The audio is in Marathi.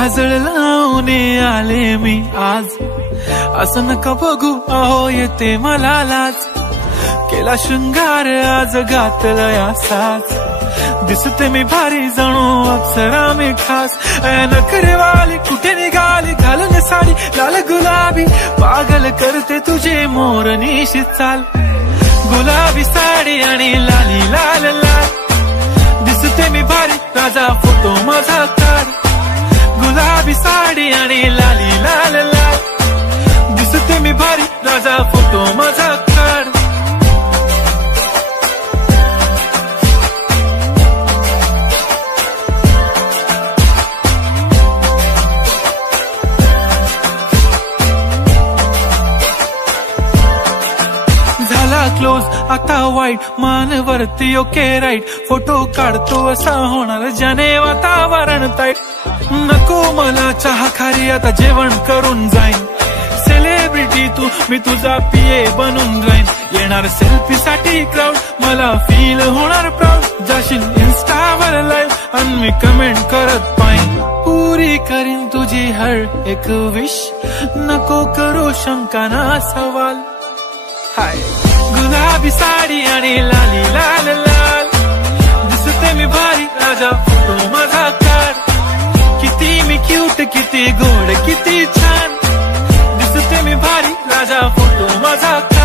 काजळ लावून आले मी आज, असं नका बघू अहो येते मला लाज. केला शृंगार आज घातला साज, दिसते मी भारी जणू अप्सरा मी खास. नखरेवाली कुठे निघाली घालून साडी लाल गुलाबी, पागल करते तुझे मोरनीशी चाल. गुलाबी साडी आणि लाली लाल लाल, दिसते मी भारी राजा फोटो माझा काढ. गुलाबी साडी आणि लाली लाल लाल, दिसते मी भारी राजा फोटो माझा काढ. झाला क्लोज आता वाईट, मानवरती ओके राईट. फोटो काढतो असा होणार ज्याने वातावरण ताईट. नको मला चहा खारी आता जेवण करून जाईन. सेलिब्रिटी तू मी तुझा पीए बनून राहीन. येणार सेल्फी साठी क्राऊड मला फील होणार प्राऊड. जाशील इन्स्टावर लाईव्ह आणि मी कमेंट करत पाहिन. पुरी करीन तुझी हर एक विश, नको करू शंका ना सवाल. हाय गुलाबी साडी आणि लाली लाल लाल, दिसते मी भारी राजा फोटो माझा काढ. किती मी क्यूट किती गोड किती छान, दिसते मी भारी राजा फोटो माझा काढ.